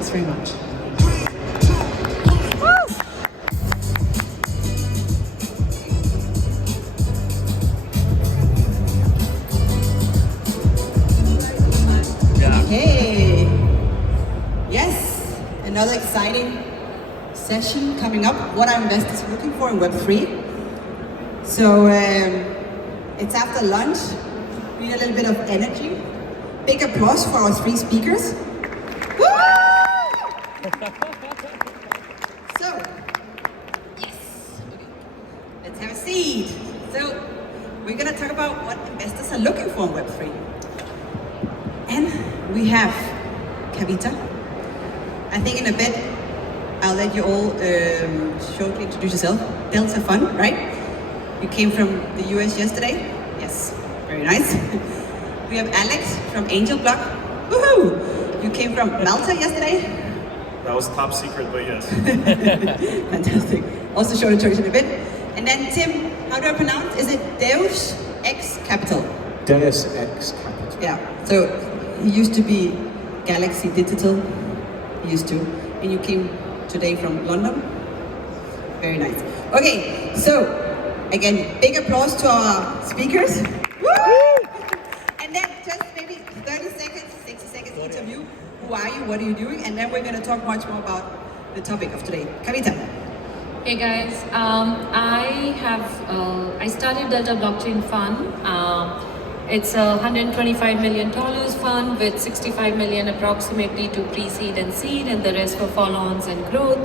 Thanks very much. Okay. Yes, another exciting session coming up. What are investors looking for in Web3? So it's after lunch. We need a little bit of energy. Big applause for our three speakers. Woo! So, yes, let's have a seat. So, we're gonna talk about what investors are looking for in Web3. And we have Kavita. I think in a bit, I'll let you all shortly introduce yourself. Delta Fund, right? You came from the US yesterday? Yes, very nice. We have Alex from AngelBlock. Woohoo! You came from Malta yesterday? That was top secret, but yes. Fantastic. Also show the Turkish in a bit. And then Tim, how do I pronounce? Is it Deus X Capital? Deus X Capital. Yeah, so he used to be Galaxy Digital, he used to. And you came today from London? Very nice. Okay, so again, big applause to our speakers. Woo! And then just maybe 30 seconds, 60 seconds each of you. Who are you? What are you doing? And then we're going to talk much more about the topic of today. Kavita. Hey guys, I started Delta Blockchain Fund. It's a $125 million fund with 65 million approximately to pre-seed and seed, and the rest for follow-ons and growth.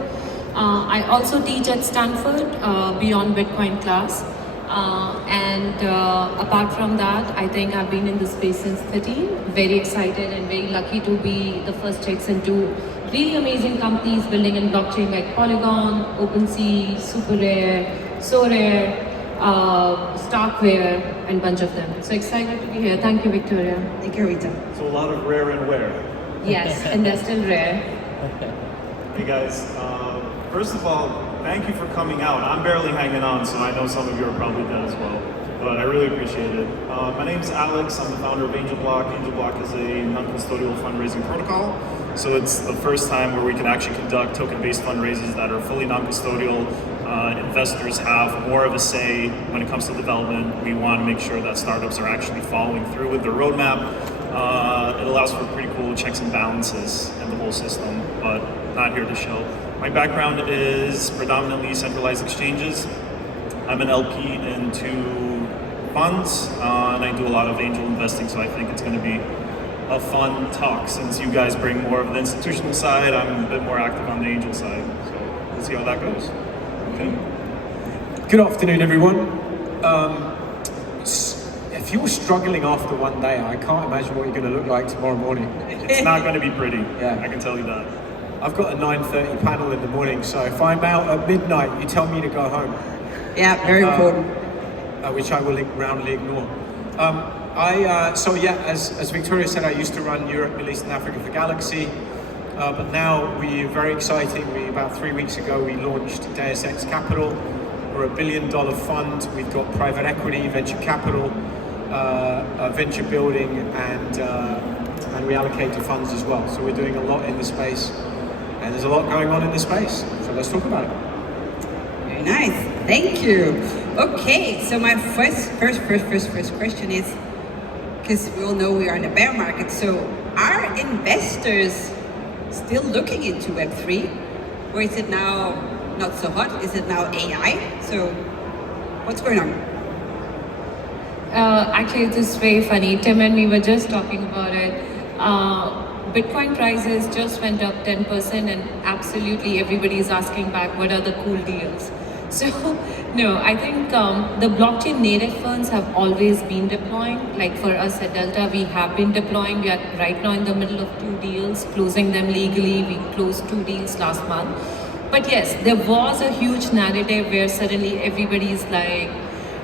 I also teach at Stanford Beyond Bitcoin class. Apart from that, I think I've been in the space since 13. Very excited and very lucky to be the first checks into really amazing companies building in blockchain like Polygon, OpenSea, SuperRare, SoRare, Starkware, and a bunch of them. So excited to be here. Thank you, Victoria. Thank you, Rita. So a lot of rare and where. Yes, and they're still rare. Hey guys, first of all, thank you for coming out. I'm barely hanging on, so I know some of you are probably dead as well, but I really appreciate it. My name's Alex. I'm the founder of AngelBlock. AngelBlock is a non-custodial fundraising protocol. So it's the first time where we can actually conduct token-based fundraisers that are fully non-custodial. Investors have more of a say when it comes to development. We want to make sure that startups are actually following through with their roadmap. It allows for pretty cool checks and balances in the whole system, but not here to show. My background is predominantly centralized exchanges. I'm an LP in 2 funds, and I do a lot of angel investing, so I think it's going to be a fun talk. Since you guys bring more of the institutional side, I'm a bit more active on the angel side, so let's see how that goes. Okay. Good afternoon, everyone. If you're struggling after one day, I can't imagine what you're going to look like tomorrow morning. It's not going to be pretty, Yeah. I can tell you that. I've got a 9:30 panel in the morning, so if I'm out at midnight, you tell me to go home. Yeah, very important. Which I will roundly ignore. As Victoria said, I used to run Europe, Middle East and Africa for Galaxy, but now we're very exciting. About 3 weeks ago, we launched Deus X Capital. We're $1 billion fund. We've got private equity, venture capital, venture building, and we allocate to funds as well. So we're doing a lot in the space, and there's a lot going on in the space. So let's talk about it. Very nice. Thank you. Okay, so my first question is, because we all know we are in a bear market, so are investors still looking into Web3? Or is it now not so hot? Is it now AI? So what's going on? Actually, this is very funny. Tim and me were just talking about it. Bitcoin prices just went up 10%, and absolutely everybody is asking back, what are the cool deals? So, no, I think the blockchain native funds have always been deploying. Like for us at Delta, we have been deploying. We are right now in the middle of 2 deals, closing them legally. We closed 2 deals last month. But yes, there was a huge narrative where suddenly everybody is like,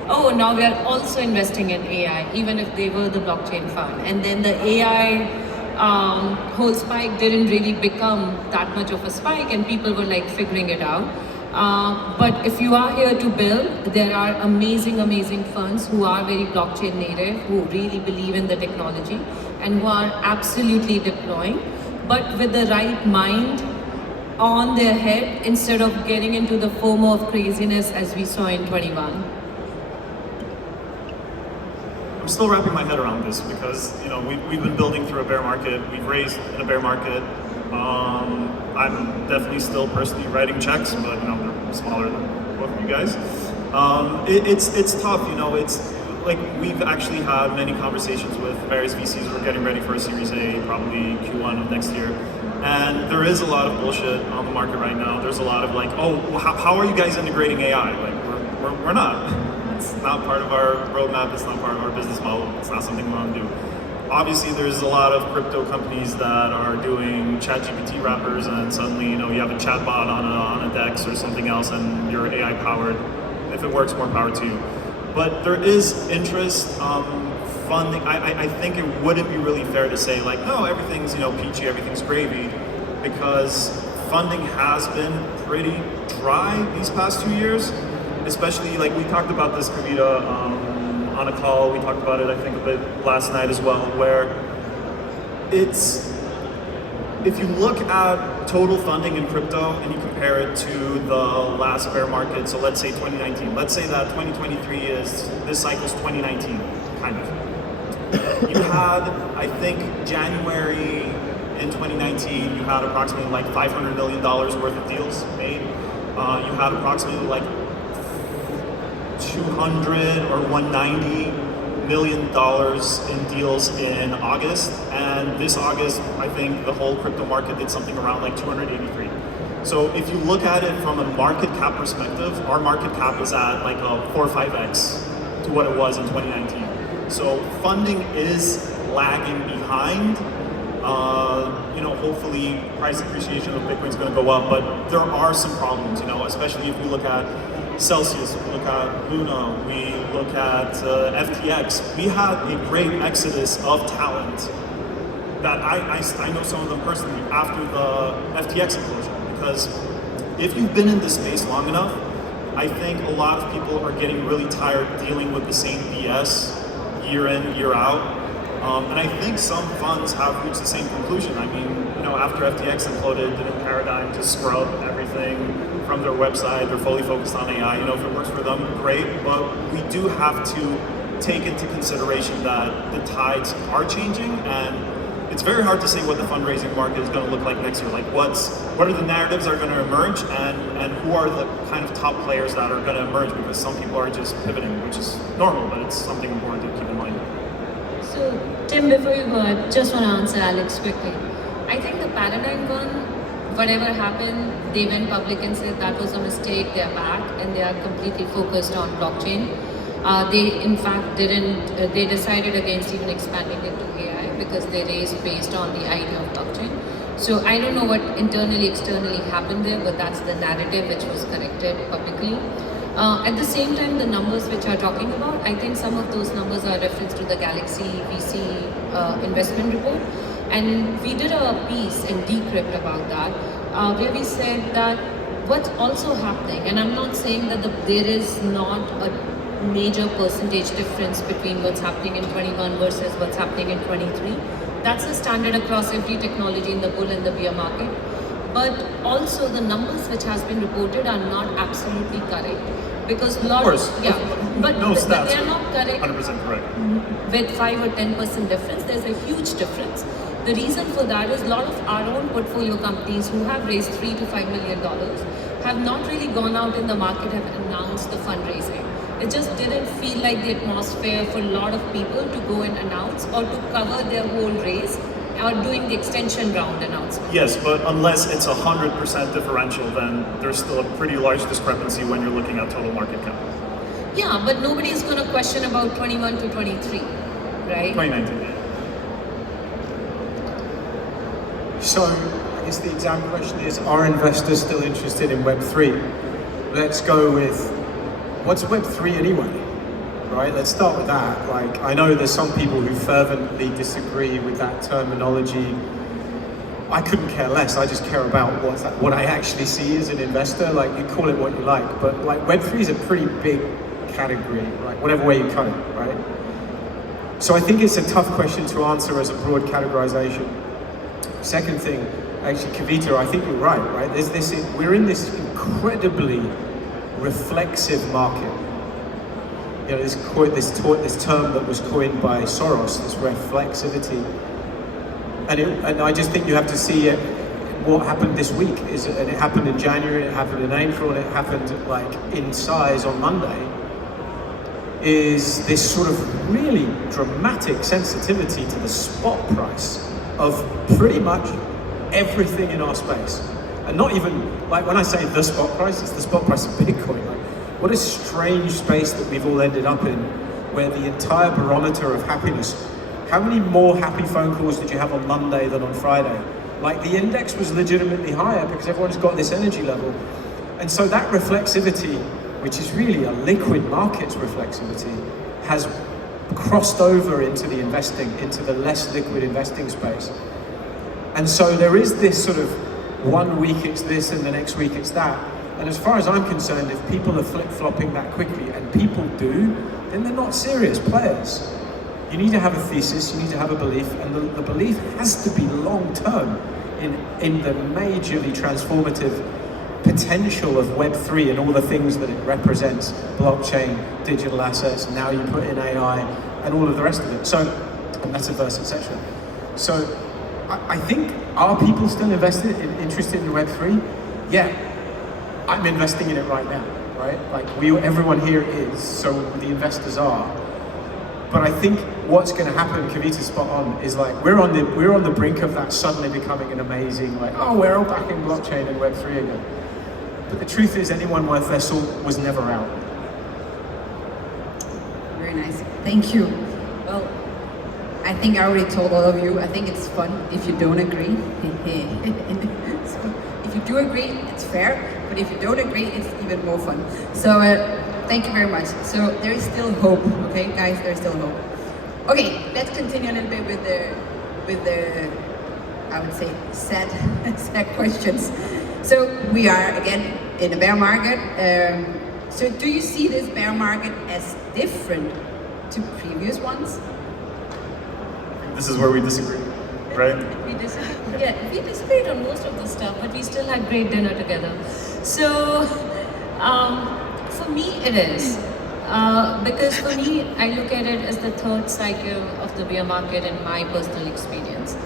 oh, now we are also investing in AI, even if they were the blockchain fund. And then the AI whole spike didn't really become that much of a spike, and people were like figuring it out. But if you are here to build, there are amazing funds who are very blockchain native, who really believe in the technology, and who are absolutely deploying. but with the right mind on their head instead of getting into the FOMO of craziness as we saw in 21. I'm still wrapping my head around this because we've been building through a bear market. We've raised in a bear market. I'm definitely still personally writing checks, but they're smaller than both of you guys. It's tough. It's like we've actually had many conversations with various VCs who are getting ready for a Series A, probably Q1 of next year. And there is a lot of bullshit on the market right now. There's a lot of like, oh, how are you guys integrating AI? Like we're not. It's not part of our roadmap. It's not part of our business model. It's not something we want to do. Obviously, there's a lot of crypto companies that are doing ChatGPT wrappers, and suddenly you have a chatbot on a DEX or something else, and you're AI powered. If it works, more power to you. But there is interest. Funding. I think it wouldn't be really fair to say like, no, everything's peachy, everything's gravy, because funding has been pretty dry these past 2 years. Especially like we talked about this, Kavita, on a call. We talked about it, I think, a bit last night as well, where if you look at total funding in crypto and you compare it to the last bear market, so let's say 2019, let's say that 2023 is this cycle's 2019, kind of. You had, I think, January in 2019, you had approximately like $500 million worth of deals made. You had approximately like 200 or 190 million dollars in deals in August, and this August I think the whole crypto market did something around like 283. So if you look at it from a market cap perspective, our market cap is at like a 4 or 5x to what it was in 2019. So funding is lagging behind. Hopefully price appreciation of Bitcoin is going to go up, but there are some problems, especially if we look at Celsius, we look at Luna, we look at FTX. We had a great exodus of talent that I know some of them personally after the FTX implosion, because if you've been in this space long enough, I think a lot of people are getting really tired dealing with the same BS year in, year out. And I think some funds have reached the same conclusion. I mean, after FTX imploded, didn't Paradigm just scrub everything from their website? They're fully focused on AI. If it works for them, great. But we do have to take into consideration that the tides are changing, and it's very hard to say what the fundraising market is going to look like next year. Like, what are the narratives that are going to emerge, and who are the kind of top players that are going to emerge? Because some people are just pivoting, which is normal, but it's something important to keep in mind. So, Tim, before you go, I just want to answer Alex quickly. I think the Paradigm one, whatever happened, they went public and said that was a mistake, they're back, and they are completely focused on blockchain. They, in fact, they decided against even expanding into AI because they raised based on the idea of blockchain. So I don't know what internally, externally happened there, but that's the narrative which was corrected publicly. At the same time, the numbers which are talking about, I think some of those numbers are reference to the Galaxy VC investment report. And we did a piece in Decrypt about that, where we said that what's also happening, and I'm not saying that there is not a major percentage difference between what's happening in 21 versus what's happening in 23. That's a standard across every technology in the bull and the bear market. But also the numbers which has been reported are not absolutely correct. Because a lot, but they are not correct. 100% correct. With 5 or 10% difference, there's a huge difference. The reason for that is a lot of our own portfolio companies who have raised $3 to $5 million have not really gone out in the market and announced the fundraising. It just didn't feel like the atmosphere for a lot of people to go and announce or to cover their whole raise or doing the extension round announcement. Yes, but unless it's 100% differential, then there's still a pretty large discrepancy when you're looking at total market cap. Yeah, but nobody is going to question about 21 to 23, right? 2019. So, I guess the exam question is, are investors still interested in Web3? Let's go with, what's Web3 anyway? Right, let's start with that. Like, I know there's some people who fervently disagree with that terminology. I couldn't care less. I just care about what I actually see as an investor. Like, you call it what you like, but like Web3 is a pretty big category, right? Whatever way you cut it, right? So I think it's a tough question to answer as a broad categorization. Second thing, actually, Kavita, I think you're right? We're in this incredibly reflexive market. You know, this term that was coined by Soros, this reflexivity. And I just think you have to see it, what happened this week, and it happened in January, it happened in April, and it happened like in size on Monday, is this sort of really dramatic sensitivity to the spot price of pretty much everything in our space. And not even, like when I say the spot price, it's the spot price of Bitcoin. Like, what a strange space that we've all ended up in, where the entire barometer of happiness, how many more happy phone calls did you have on Monday than on Friday? Like the index was legitimately higher because everyone's got this energy level. And so that reflexivity, which is really a liquid markets reflexivity, has crossed over into the investing, into the less liquid investing space. And so there is this sort of 1 week it's this and the next week it's that. And as far as I'm concerned, if people are flip-flopping that quickly, and people do, then they're not serious players. You need to have a thesis, you need to have a belief, and the belief has to be long-term in the majorly transformative potential of Web3 and all the things that it represents, blockchain, digital assets, now you put in AI, and all of the rest of it. So, and metaverse, etc. So, I think, are people still interested in Web3? Yeah, I'm investing in it right now, right? Like everyone here is, so the investors are. But I think what's going to happen, Kavita's spot on, is like we're on the brink of that suddenly becoming an amazing, like, oh, we're all back in blockchain and Web3 again. But the truth is, anyone worth their salt was never out. Very nice. Thank you. Well, I think I already told all of you, I think it's fun if you don't agree. So if you do agree, it's fair, but if you don't agree, it's even more fun. So thank you very much. So there is still hope, okay, guys, there's still hope. Okay, let's continue a little bit with the I would say sad questions. So we are again in a bear market. So do you see this bear market as different to previous ones? This is where we disagree, right? We disagreed on most of the stuff, but we still had great dinner together. So for me it is. Because for me, I look at it as the third cycle of the bear market in my personal experience.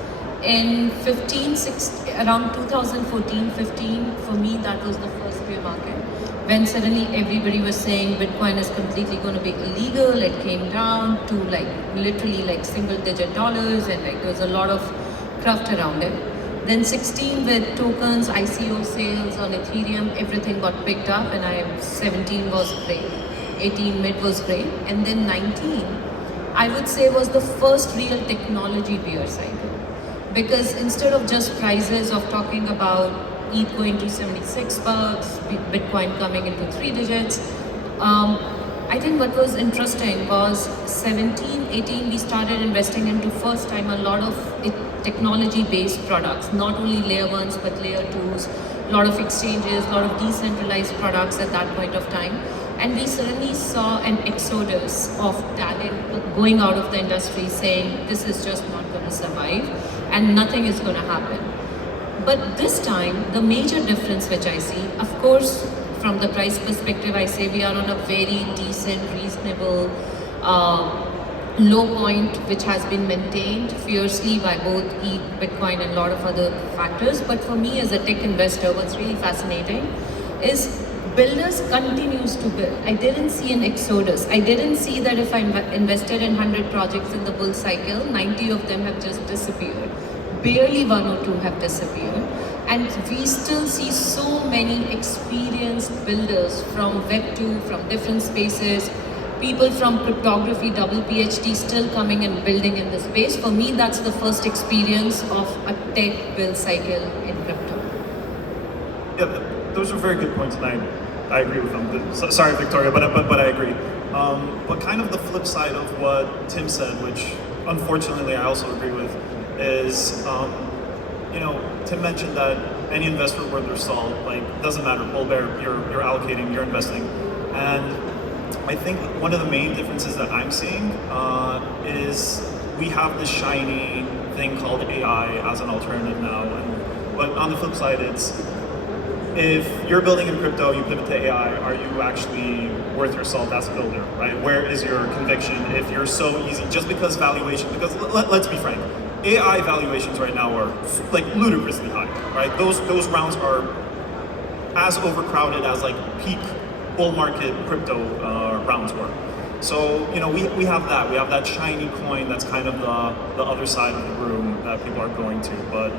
In around 2014-15, for me that was the first bear market, when suddenly everybody was saying Bitcoin is completely going to be illegal. It came down to like literally like single-digit dollars, and like there was a lot of craft around it. Then 16 with tokens, ICO sales on Ethereum, everything got picked up, and 17 was great, 18 mid was great, and then 19, I would say, was the first real technology bear cycle. Because instead of just prices of talking about ETH going to $76, Bitcoin coming into 3 digits, I think what was interesting was 17, 18, we started investing into first time a lot of technology-based products, not only layer 1s but layer 2s, a lot of exchanges, a lot of decentralized products at that point of time. And we suddenly saw an exodus of talent going out of the industry saying this is just not going to survive and nothing is going to happen. But this time, the major difference which I see, of course, from the price perspective, I say we are on a very decent, reasonable, low point which has been maintained fiercely by both ETH, Bitcoin and a lot of other factors. But for me as a tech investor, what's really fascinating is builders continues to build. I didn't see an exodus. I didn't see that if I invested in 100 projects in the bull cycle, 90 of them have just disappeared. Barely 1 or 2 have disappeared. And we still see so many experienced builders from Web2, from different spaces, people from cryptography, double PhD still coming and building in the space. For me, that's the first experience of a tech build cycle in crypto. Yeah, those are very good points, and I agree with them. Sorry, Victoria, but I agree. But kind of the flip side of what Tim said, which unfortunately I also agree with, is Tim mentioned that any investor worth their salt, like, doesn't matter, bull bear, you're allocating, you're investing, and I think one of the main differences that I'm seeing is we have this shiny thing called AI as an alternative now. But on the flip side, it's if you're building in crypto, you pivot to AI, are you actually worth your salt as a builder, right? Where is your conviction if you're so easy, just because valuation, because let's be frank, AI valuations right now are like ludicrously high, right? Those rounds are as overcrowded as like peak bull market crypto rounds were. So, you know, we have that shiny coin that's kind of the other side of the room that people are going to, but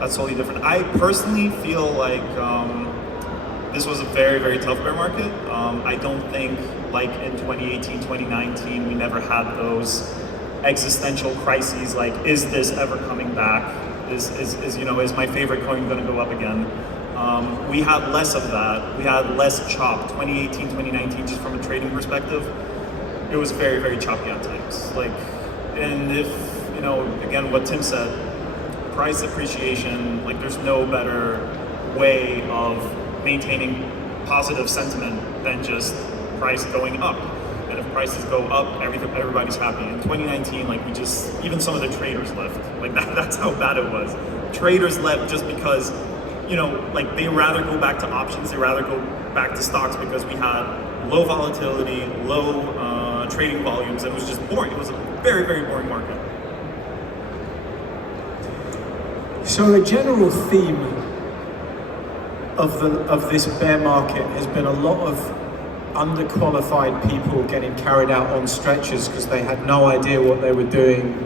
that's totally different. I personally feel like this was a very, very tough bear market. I don't think like in 2018, 2019, we never had those existential crises like, is this ever coming back? Is my favorite coin gonna go up again? We had less of that. We had less chop. 2018, 2019, just from a trading perspective, it was very, very choppy at times. Like, and if, again, what Tim said, price appreciation, like there's no better way of maintaining positive sentiment than just price going up. And if prices go up, everybody's happy. In 2019, like even some of the traders left. Like that's how bad it was. Traders left just because, like they rather go back to options, they rather go back to stocks because we had low volatility, low trading volumes. It was just boring. It was a very, very boring market. So a general theme of this bear market has been a lot of underqualified people getting carried out on stretches because they had no idea what they were doing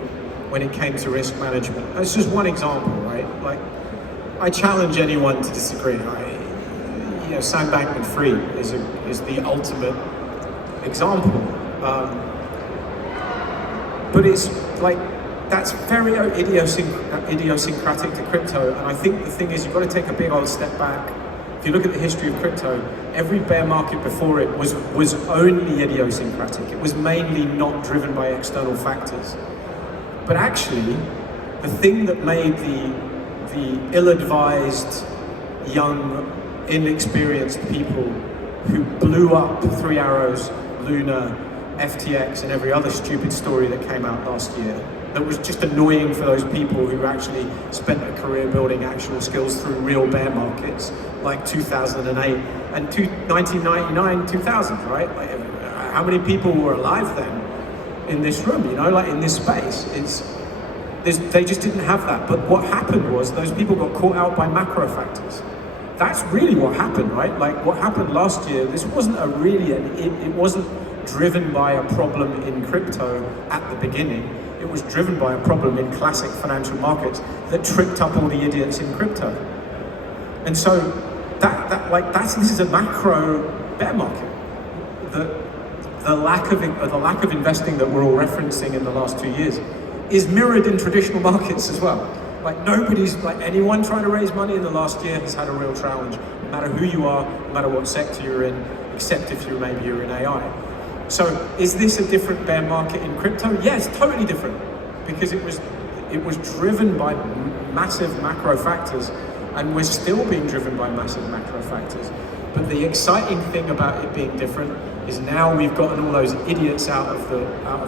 when it came to risk management. That's just one example, right? Like, I challenge anyone to disagree. Sam Bankman-Fried is the ultimate example. But it's like, that's very idiosyncratic to crypto, and I think the thing is you've got to take a big old step back. If you look at the history of crypto, every bear market before it was only idiosyncratic. It was mainly not driven by external factors. But actually, the thing that made the ill-advised, young, inexperienced people who blew up 3 Arrows, Luna, FTX, and every other stupid story that came out last year, that was just annoying for those people who actually spent a career building actual skills through real bear markets, like 2008 and 1999, 2000, right? Like, how many people were alive then in this room, like in this space? They just didn't have that. But what happened was those people got caught out by macro factors. That's really what happened, right? Like what happened last year, this wasn't it wasn't driven by a problem in crypto at the beginning. It was driven by a problem in classic financial markets that tripped up all the idiots in crypto. And so this is a macro bear market. The lack of investing that we're all referencing in the last 2 years is mirrored in traditional markets as well. Like anyone trying to raise money in the last year has had a real challenge, no matter who you are, no matter what sector you're in, except if you're in AI. So is this a different bear market in crypto? Yes, totally different, because it was driven by massive macro factors, and we're still being driven by massive macro factors. But the exciting thing about it being different is now we've gotten all those idiots out of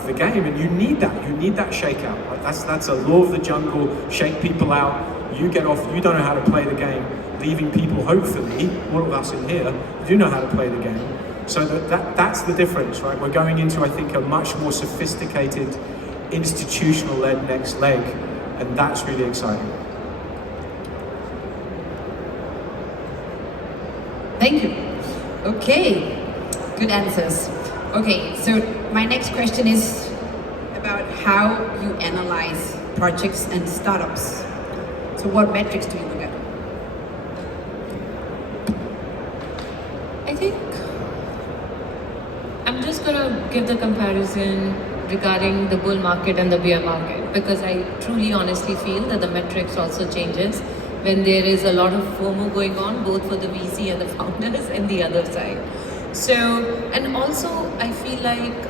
the game, and you need that shakeout. Like that's a law of the jungle. Shake people out. You get off. You don't know how to play the game, leaving people, hopefully, all of us in here, do know how to play the game. So that's the difference, right? We're going into, I think, a much more sophisticated, institutional-led next leg, and that's really exciting. Thank you. Okay, good answers. Okay, so my next question is about how you analyze projects and startups. So what metrics do you look at? I think I'm just gonna give the comparison regarding the bull market and the bear market, because I truly honestly feel that the metrics also changes when there is a lot of FOMO going on, both for the VC and the founders and the other side. So, and also I feel like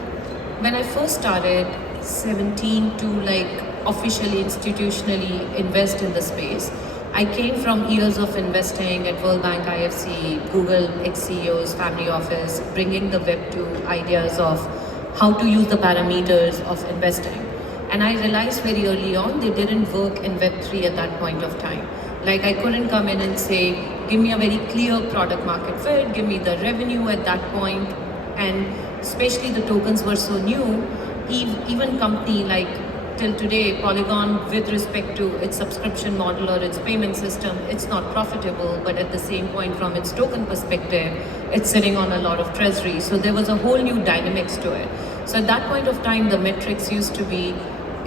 when I first started 17 to officially institutionally invest in the space, I came from years of investing at World Bank, IFC, Google, ex-CEOs, family office, bringing the Web2 ideas of how to use the parameters of investing. And I realized very early on they didn't work in Web3 at that point of time. Like I couldn't come in and say, give me a very clear product market fit, give me the revenue at that point, and especially the tokens were so new, even company like till today, Polygon, with respect to its subscription model or its payment system, it's not profitable, but at the same point from its token perspective, it's sitting on a lot of treasury. So there was a whole new dynamics to it. So at that point of time, the metrics used to be,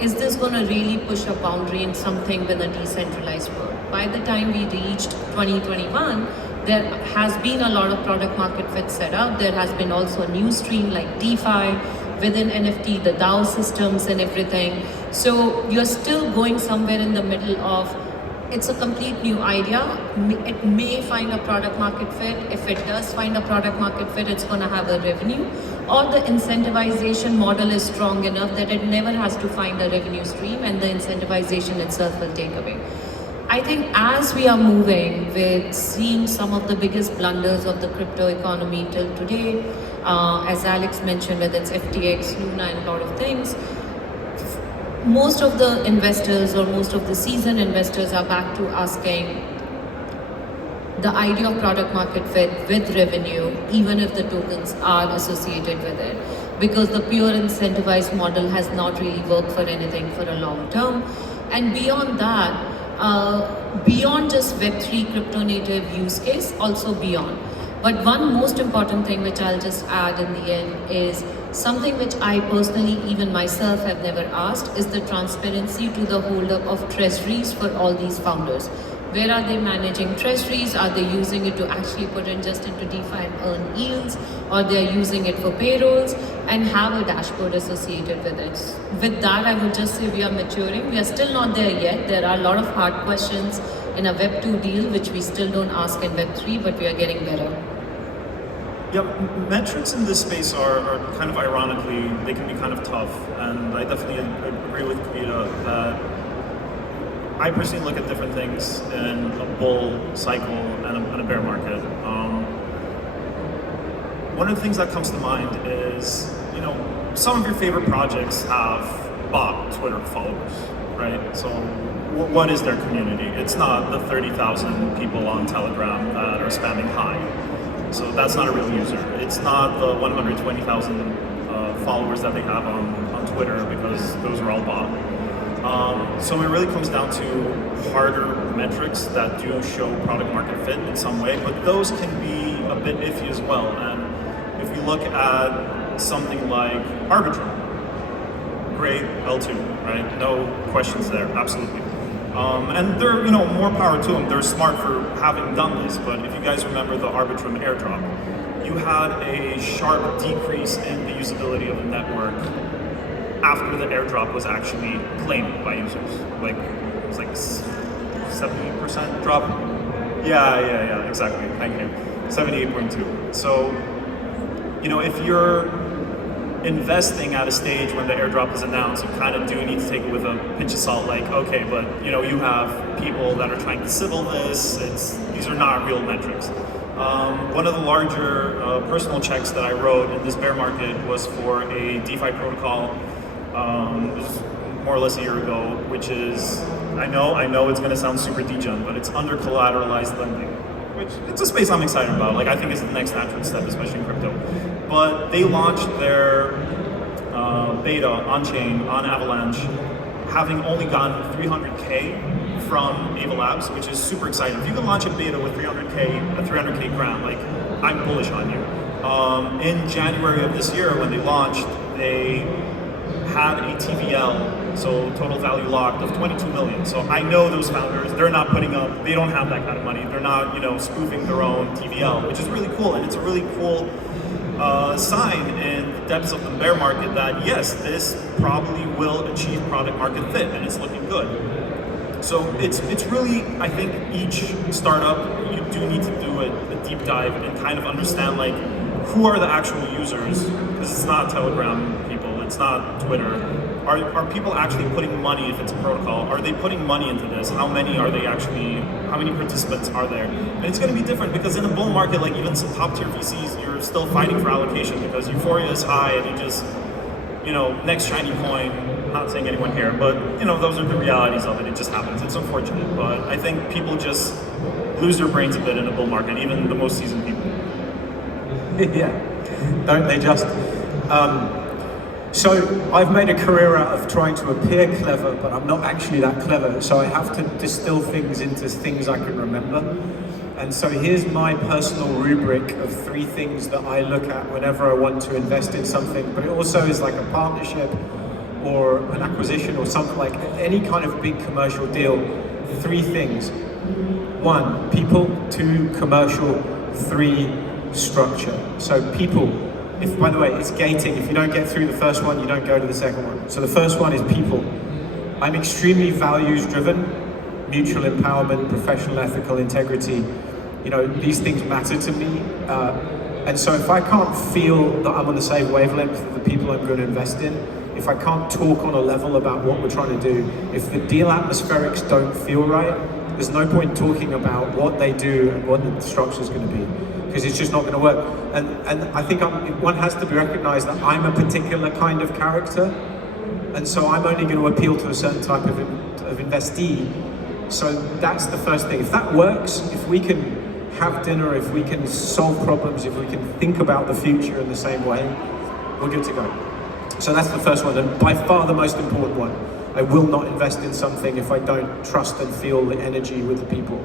is this going to really push a boundary in something with a decentralized world? By the time we reached 2021, there has been a lot of product market fit set up. There has been also a new stream like DeFi, within NFT, the DAO systems and everything. So you're still going somewhere in the middle of, it's a complete new idea. It may find a product market fit. If it does find a product market fit, it's going to have a revenue. Or the incentivization model is strong enough that it never has to find a revenue stream and the incentivization itself will take away. I think as we are moving with seeing some of the biggest blunders of the crypto economy till today, as Alex mentioned, whether it's FTX, Luna, and a lot of things, most of the investors or most of the seasoned investors are back to asking the idea of product market fit with revenue, even if the tokens are associated with it. Because the pure incentivized model has not really worked for anything for a long term. And beyond that, beyond just Web3 crypto native use case, also beyond. But one most important thing which I'll just add in the end is something which I personally, even myself, have never asked is the transparency to the holdup of treasuries for all these founders. Where are they managing treasuries? Are they using it to actually put in just into DeFi and earn yields? Or they're using it for payrolls and have a dashboard associated with it. With that, I would just say we are maturing. We are still not there yet. There are a lot of hard questions in a Web2 deal, which we still don't ask in Web3, but we are getting better. Yeah, metrics in this space are kind of ironically, they can be kind of tough. And I definitely agree with Kavita that I personally look at different things in a bull cycle and a bear market. One of the things that comes to mind is, some of your favorite projects have bot Twitter followers, right? So what is their community? It's not the 30,000 people on Telegram that are spamming hi. So that's not a real user. It's not the 120,000 followers that they have on Twitter, because those are all bot. So it really comes down to harder metrics that do show product market fit in some way, but those can be a bit iffy as well. And if you look at something like Arbitrum, great L2, right? No questions there, absolutely. And they're, more power to them. They're smart for having done this, but if you guys remember the Arbitrum airdrop, you had a sharp decrease in the usability of the network after the airdrop was actually claimed by users. It was like 70% drop. Yeah, exactly. Thank you. 78.2. So, if you're investing at a stage when the airdrop is announced, you kind of do need to take it with a pinch of salt. Like, okay, but you have people that are trying to civil this. These are not real metrics. One of the larger personal checks that I wrote in this bear market was for a DeFi protocol. It was more or less a year ago, which is, I know it's going to sound super degen, but it's under collateralized lending, which it's a space I'm excited about. I think it's the next natural step, especially in crypto. But they launched their beta on-chain, on Avalanche, having only gotten 300K from Ava Labs, which is super exciting. If you can launch a beta with 300K grant, I'm bullish on you. In January of this year, when they launched, they had a TVL, so total value locked, of 22 million. So I know those founders, they're not putting up, they don't have that kind of money. They're not, spoofing their own TVL, which is really cool. And it's a really cool sign in the depths of the bear market that yes, this probably will achieve product market fit, and it's looking good. So it's really, I think each startup, you do need to do a deep dive and kind of understand who are the actual users, because it's not Telegram people, it's not Twitter. Are people actually putting money, if it's a protocol, are they putting money into this? How many participants are there? And it's going to be different, because in a bull market, even some top tier VCs, you're still fighting for allocation because euphoria is high and you just, next shiny coin, not saying anyone here, but you know, those are the realities of it. It just happens. It's unfortunate, but I think people just lose their brains a bit in a bull market, even the most seasoned people. Yeah, don't they just? So I've made a career out of trying to appear clever, but I'm not actually that clever. So I have to distill things into things I can remember. And so here's my personal rubric of 3 things that I look at whenever I want to invest in something, but it also is like a partnership or an acquisition or something, like any kind of big commercial deal. 3 things. 1, people. 2, commercial. 3, structure. So people, if, by the way, it's gating. If you don't get through the first one, you don't go to the second one. So the first one is people. I'm extremely values driven, mutual empowerment, professional ethical integrity. You know, these things matter to me. And so if I can't feel that I'm on the same wavelength with the people I'm going to invest in, if I can't talk on a level about what we're trying to do, if the deal atmospherics don't feel right, there's no point talking about what they do and what the structure is going to be, because it's just not going to work. And I think one has to be recognized that I'm a particular kind of character, and so I'm only going to appeal to a certain type of investee. So that's the first thing. If that works, if we can have dinner, if we can solve problems, if we can think about the future in the same way, we're good to go. So that's the first one, and by far the most important one. I will not invest in something if I don't trust and feel the energy with the people.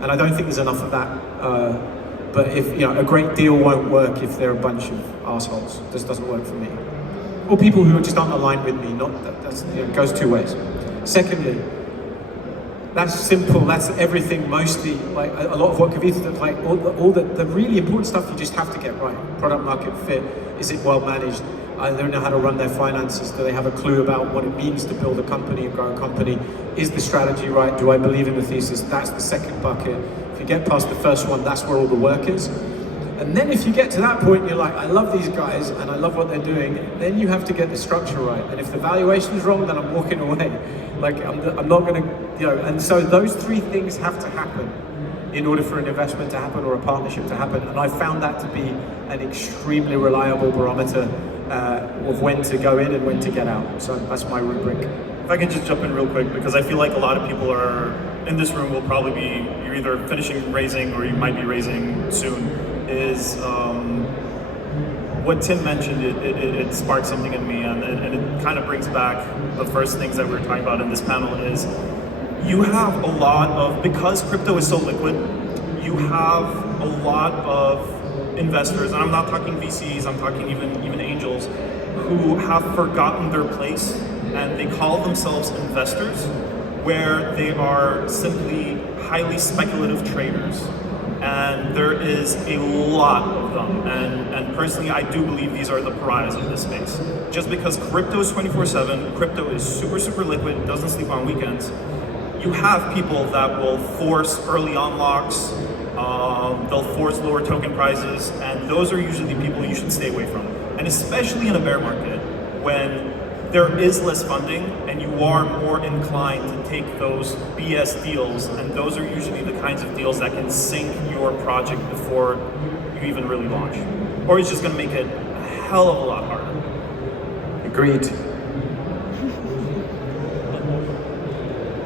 And I don't think there's enough of that. But if, you know, a great deal won't work if they're a bunch of assholes. This doesn't work for me. Or people who just aren't aligned with me. That's, you know, it goes 2 ways. Secondly, that's simple. That's everything. Mostly, like a lot of what Kavita did, like all the really important stuff you just have to get right. Product market fit. Is it well managed? They don't know how to run their finances. Do they have a clue about what it means to build a company and grow a company? Is the strategy right? Do I believe in the thesis? That's the second bucket. If you get past the first one, that's where all the work is. And then if you get to that point, you're like, I love these guys and I love what they're doing, then you have to get the structure right. And if the valuation is wrong, then I'm walking away. Like, I'm not gonna, you know, and so those 3 things have to happen in order for an investment to happen or a partnership to happen. And I found that to be an extremely reliable barometer of when to go in and when to get out. So that's my rubric. If I can just jump in real quick, because I feel like a lot of people are in this room will probably be, you're either finishing raising or you might be raising soon, is what Tim mentioned, it sparked something in me, and it kind of brings back the first things that we were talking about in this panel is, you have a lot of, because crypto is so liquid, you have a lot of investors, and I'm not talking VCs, I'm talking even angels, who have forgotten their place, and they call themselves investors, where they are simply highly speculative traders. And there is a lot of them, and personally I do believe these are the pariahs of this space. Just because crypto is 24/7, crypto is super liquid, doesn't sleep on weekends, you have people that will force early unlocks, they'll force lower token prices, and those are usually the people you should stay away from. And especially in a bear market, when there is less funding and you are more inclined to take those BS deals, and those are usually the kinds of deals that can sink your project before you even really launch. Or it's just gonna make it a hell of a lot harder. Agreed.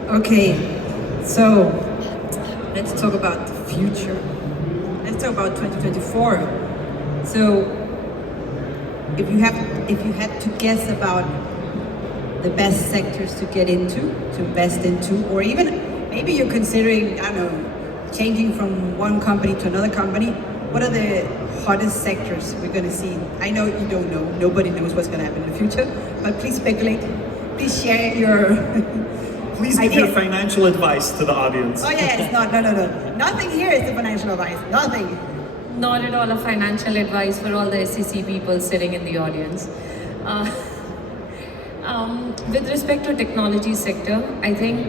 Okay, so let's talk about the future. Let's talk about 2024. So if you had to guess about the best sectors to get into, to invest into, or even maybe you're considering, I don't know, changing from one company to another company, what are the hottest sectors we're going to see? I know you don't know, nobody knows what's going to happen in the future, but please speculate, please share your Please give your financial advice to the audience. Oh yeah, it's not, no. Nothing here is the financial advice, nothing. Not at all a financial advice for all the SEC people sitting in the audience. With respect to technology sector, I think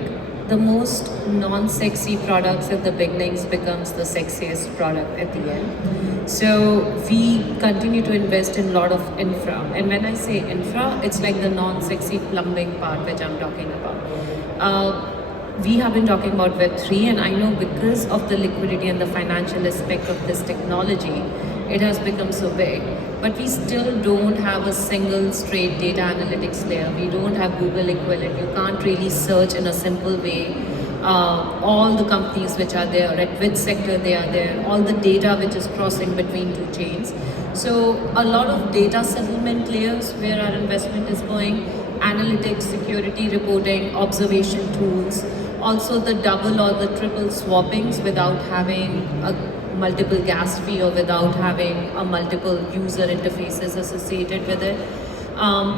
the most non-sexy products at the beginnings becomes the sexiest product at the end. So we continue to invest in a lot of infra. And when I say infra, it's like the non-sexy plumbing part which I'm talking about. We have been talking about Web3, and I know because of the liquidity and the financial aspect of this technology, it has become so big. But we still don't have a single straight data analytics layer. We don't have Google equivalent. You can't really search in a simple way all the companies which are there, at which sector they are there, all the data which is crossing between two chains. So a lot of data settlement layers where our investment is going, analytics, security reporting, observation tools, also the double or the triple swappings without having a multiple gas fee or without having a multiple user interfaces associated with it.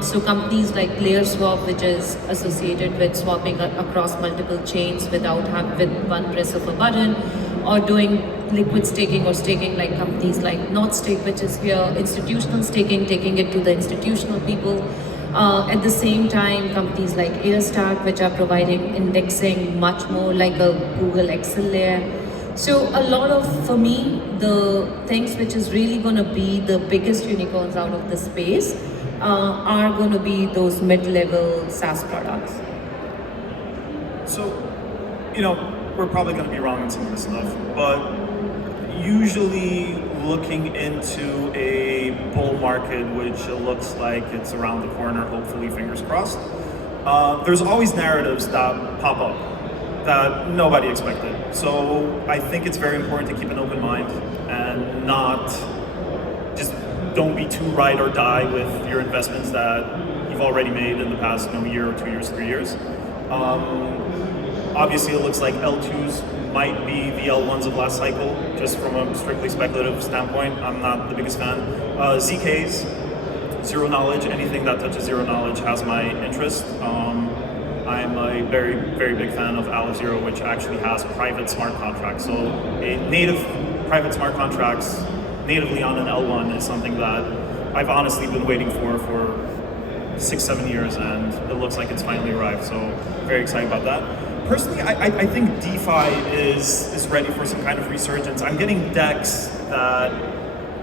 So companies like ClearSwap, which is associated with swapping across multiple chains with one press of a button, or doing liquid staking or staking like companies like NotStake, which is here institutional staking, taking it to the institutional people. At the same time, companies like Airstack, which are providing indexing much more like a Google Excel layer. So a lot of, for me, the things which is really going to be the biggest unicorns out of the space are going to be those mid-level SaaS products. So, we're probably going to be wrong on some of this stuff, but usually looking into a bull market, which it looks like it's around the corner, hopefully, fingers crossed, there's always narratives that pop up that nobody expected. So I think it's very important to keep an open mind and not just don't be too ride or die with your investments that you've already made in the past year or 2 years, 3 years. Obviously, it looks like L2s might be the L1s of last cycle, just from a strictly speculative standpoint. I'm not the biggest fan. ZKs, zero knowledge, anything that touches zero knowledge has my interest. I'm a very, very big fan of Al0, which actually has private smart contracts. So a native private smart contracts natively on an L1 is something that I've honestly been waiting for 6-7 years, and it looks like it's finally arrived. So very excited about that. Personally, I think DeFi is ready for some kind of resurgence. I'm getting decks that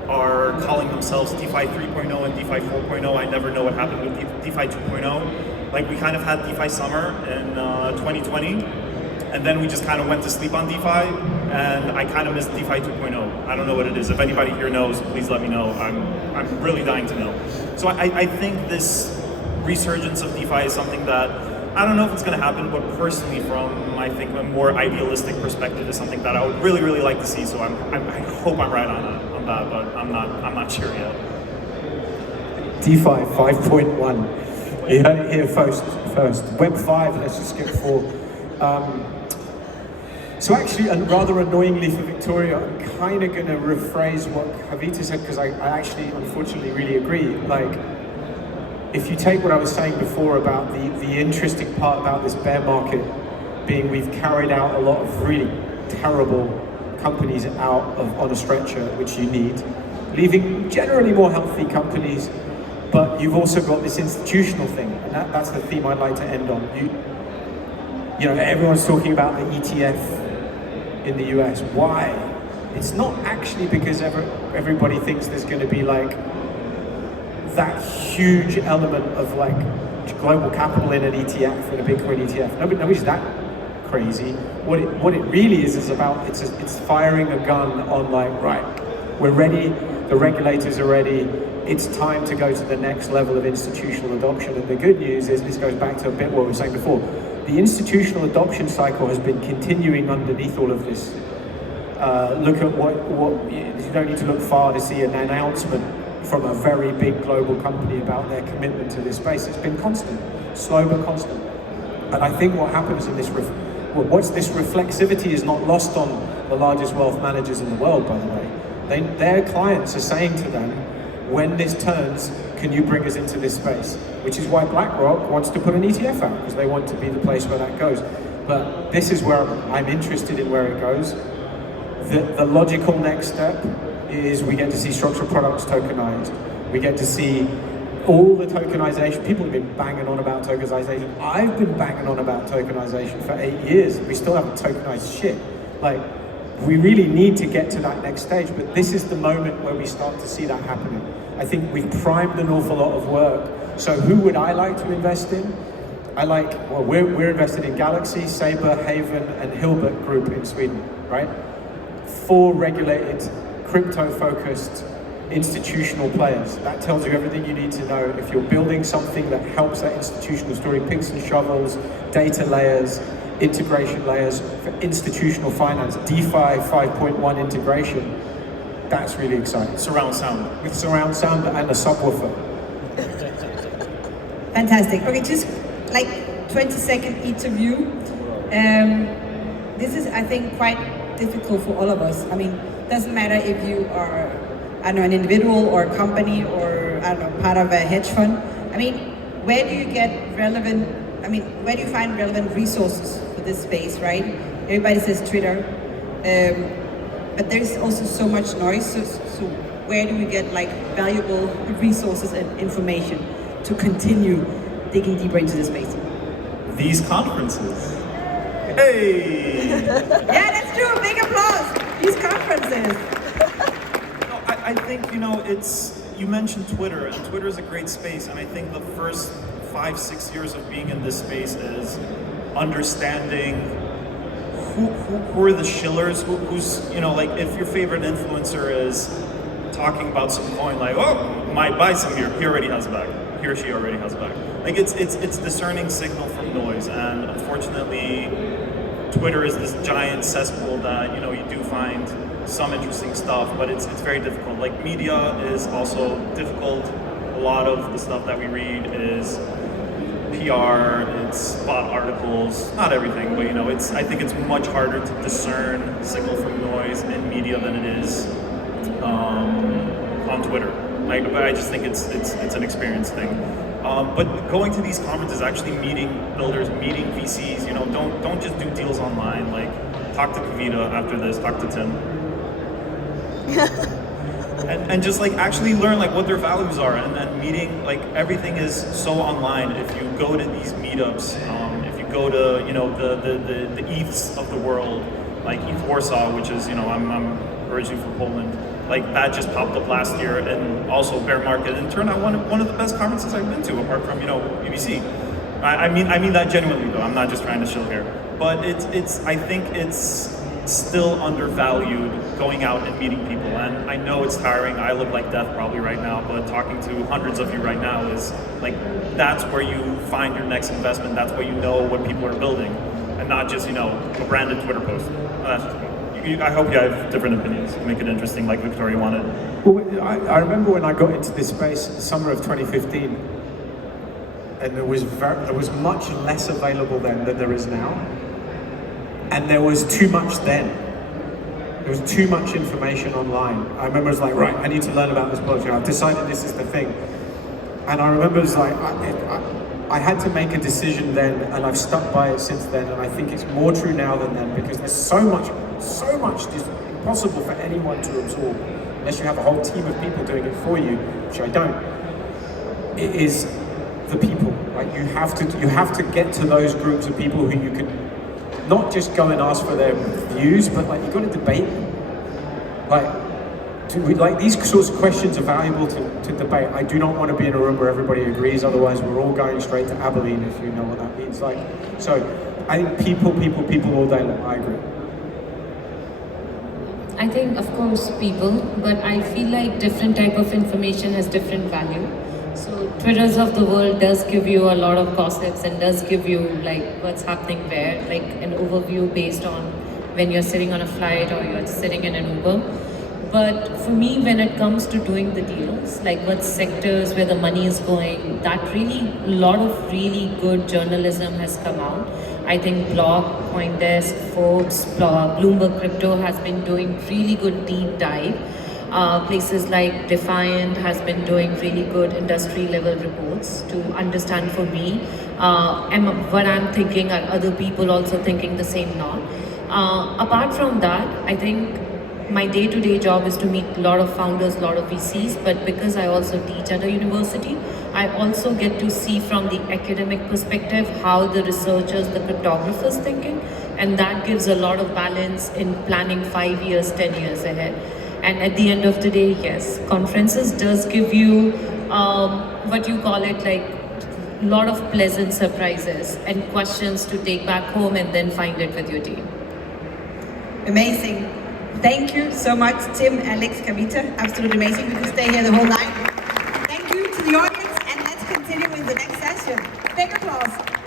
are calling themselves DeFi 3.0 and DeFi 4.0. I never know what happened with DeFi 2.0. Like, we kind of had DeFi summer in 2020, and then we just kind of went to sleep on DeFi, and I kind of missed DeFi 2.0. I don't know what it is. If anybody here knows, please let me know. I'm really dying to know. So I think this resurgence of DeFi is something that I don't know if it's going to happen, but personally, from I think a more idealistic perspective, is something that I would really, really like to see. So I hope I'm right on that, but I'm not sure yet. DeFi 5.1. You heard it here first. Web 5. Let's just skip 4. So actually, and rather annoyingly for Victoria, I'm kind of going to rephrase what Javita said, because I actually, unfortunately, really agree. Like, if you take what I was saying before about the interesting part about this bear market being we've carried out a lot of really terrible companies out on a stretcher, which you need, leaving generally more healthy companies, but you've also got this institutional thing, and that's the theme I'd like to end on. You know, everyone's talking about the ETF in the US. Why? It's not actually because everybody thinks there's going to be like that huge element of like global capital in an ETF, in a Bitcoin ETF. Nobody's that crazy. What it really is about, it's firing a gun on like, right, we're ready, the regulators are ready, it's time to go to the next level of institutional adoption. And the good news is, this goes back to a bit what we were saying before, the institutional adoption cycle has been continuing underneath all of this. Look at what you don't need to look far to see an announcement from a very big global company about their commitment to this space. It's been constant, slow but constant. And I think what happens in this, this reflexivity is not lost on the largest wealth managers in the world, by the way. Their clients are saying to them, when this turns, can you bring us into this space? Which is why BlackRock wants to put an ETF out, because they want to be the place where that goes. But this is where I'm interested in where it goes. The logical next step is we get to see structured products tokenized. We get to see all the tokenization. People have been banging on about tokenization. I've been banging on about tokenization for 8 years. We still haven't tokenized shit. Like, we really need to get to that next stage, but this is the moment where we start to see that happening. I think we've primed an awful lot of work. So who would I like to invest in? We're invested in Galaxy, Sabre, Haven, and Hilbert Group in Sweden, right? 4 regulated, crypto-focused institutional players. That tells you everything you need to know. If you're building something that helps that institutional story, picks and shovels, data layers, integration layers for institutional finance, DeFi 5.1 integration, that's really exciting. Surround sound. With surround sound and a subwoofer. Fantastic. Okay, just like 20 seconds each of you. This is, I think, quite difficult for all of us. I mean, doesn't matter if you are, I don't know, an individual or a company or, I don't know, part of a hedge fund. I mean, where do you get relevant, I mean, where do you find relevant resources for this space, right? Everybody says Twitter, but there's also so much noise, so where do we get like valuable resources and information to continue digging deeper into the space? These conferences. Hey! Yeah, that's true. Big applause. These conferences. No, I think, you know, you mentioned Twitter, and Twitter is a great space, and I think the first 5-6 years of being in this space is understanding who are the shillers, who's, you know, like if your favorite influencer is talking about some coin, like, oh, might buy some here, he already has a bag. He or she already has a bag. Like it's discerning signal from noise, and unfortunately, Twitter is this giant cesspool that, you know, you do find some interesting stuff, but it's very difficult. Like media is also difficult. A lot of the stuff that we read is PR, it's spot articles, not everything, but you know, I think it's much harder to discern signal from noise in media than it is on Twitter. Like, I just think it's an experience thing. But going to these conferences, actually meeting builders, meeting VCs, you know, don't just do deals online. Like, talk to Kavita after this, talk to Tim. and just like actually learn like what their values are, and then meeting, like everything is so online. If you go to these meetups, if you go to, you know, the ETHs of the world, like ETH Warsaw, which is, you know, I'm originally from Poland, like that just popped up last year, and also bear market, and turned out one of the best conferences I've been to, apart from, you know, EBC. I mean that genuinely though. I'm not just trying to shill here, but I think it's still undervalued going out and meeting people, and I know it's tiring. I look like death probably right now, but talking to hundreds of you right now is like, that's where you find your next investment. That's where you know what people are building, and not just, you know, a branded Twitter post. That's just me. I hope you have different opinions to make it interesting, like Victoria wanted. Well, I remember when I got into this space, summer of 2015, and there was much less available then than there is now. And there was too much then. There was too much information online. I remember it was like, right, I need to learn about this blockchain. I've decided this is the thing. And I remember it was like, I had to make a decision then, and I've stuck by it since then. And I think it's more true now than then, because there's so much just impossible for anyone to absorb, unless you have a whole team of people doing it for you, which I don't. It is the people, right? You have to get to those groups of people who you can not just go and ask for their views, but like you've got to debate them. Like these sorts of questions are valuable to debate. I do not want to be in a room where everybody agrees, otherwise we're all going straight to Abilene, if you know what that means. Like, so I think people all day long. I agree. I think, of course, people, but I feel like different type of information has different value. So Twitters of the world does give you a lot of gossips and does give you like what's happening where, like an overview based on when you're sitting on a flight or you're sitting in an Uber. But for me, when it comes to doing the deals, like what sectors, where the money is going, that really, a lot of really good journalism has come out. I think Block, CoinDesk, Forbes, Bloomberg Crypto has been doing really good deep dive. Places like Defiant has been doing really good industry level reports to understand for me what I'm thinking, are other people also thinking the same now. Apart from that, I think my day-to-day job is to meet a lot of founders, a lot of VCs, but because I also teach at a university, I also get to see from the academic perspective how the researchers, the cryptographers thinking, and that gives a lot of balance in planning 5 years, 10 years ahead. And at the end of the day, yes, conferences does give you what you call it, like a lot of pleasant surprises and questions to take back home and then find it with your team. Amazing. Thank you so much, Tim, Alex, Kavita. Absolutely amazing. We could stay here the whole night. Thank you to the audience, and let's continue with the next session. Big applause.